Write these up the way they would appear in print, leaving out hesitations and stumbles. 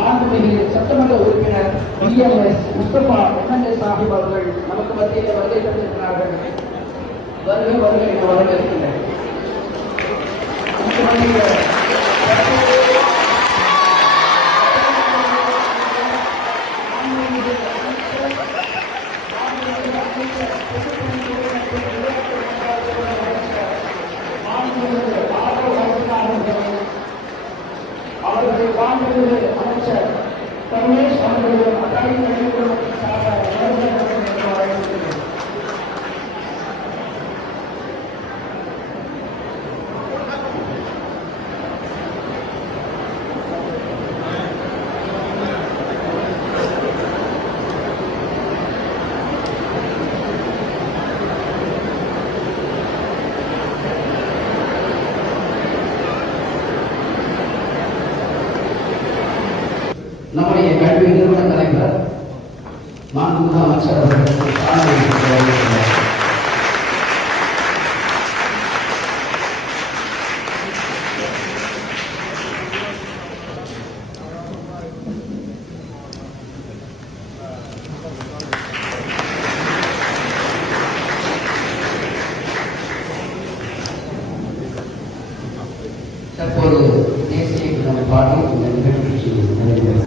மாண்புமிகு சட்டமன்ற உறுப்பினர் EMS முஸ்தபா MLA சாஹிப் அவர்கள் நமக்கு மத்தியில் வருகை தந்திருக்கிறார்கள். வருகை வருகை என வரவேற்கின்றனர். அவர்கள் மாண்புமிகு அமைச்சர் ரமேஷ் அவர்களுடைய அகாடமி நிறுவனத்தின் சார்பாக நம்முடைய கல்வி நிறுவன தலைவர் மாண்புமிகு அமைச்சர் அவர்கள் தற்போது தேசிய கீதம் பாடி இந்த நிகழ்ச்சி நடைபெறும்.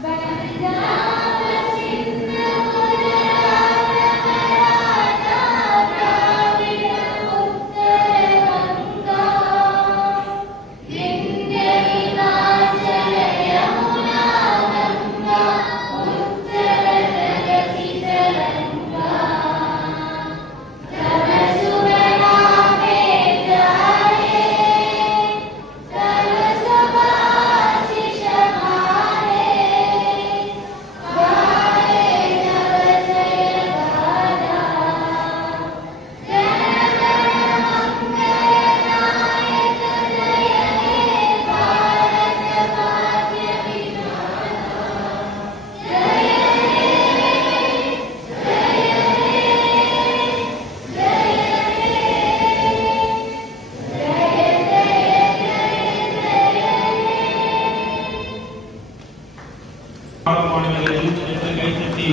மாநிலங்களில் கைத்தட்டி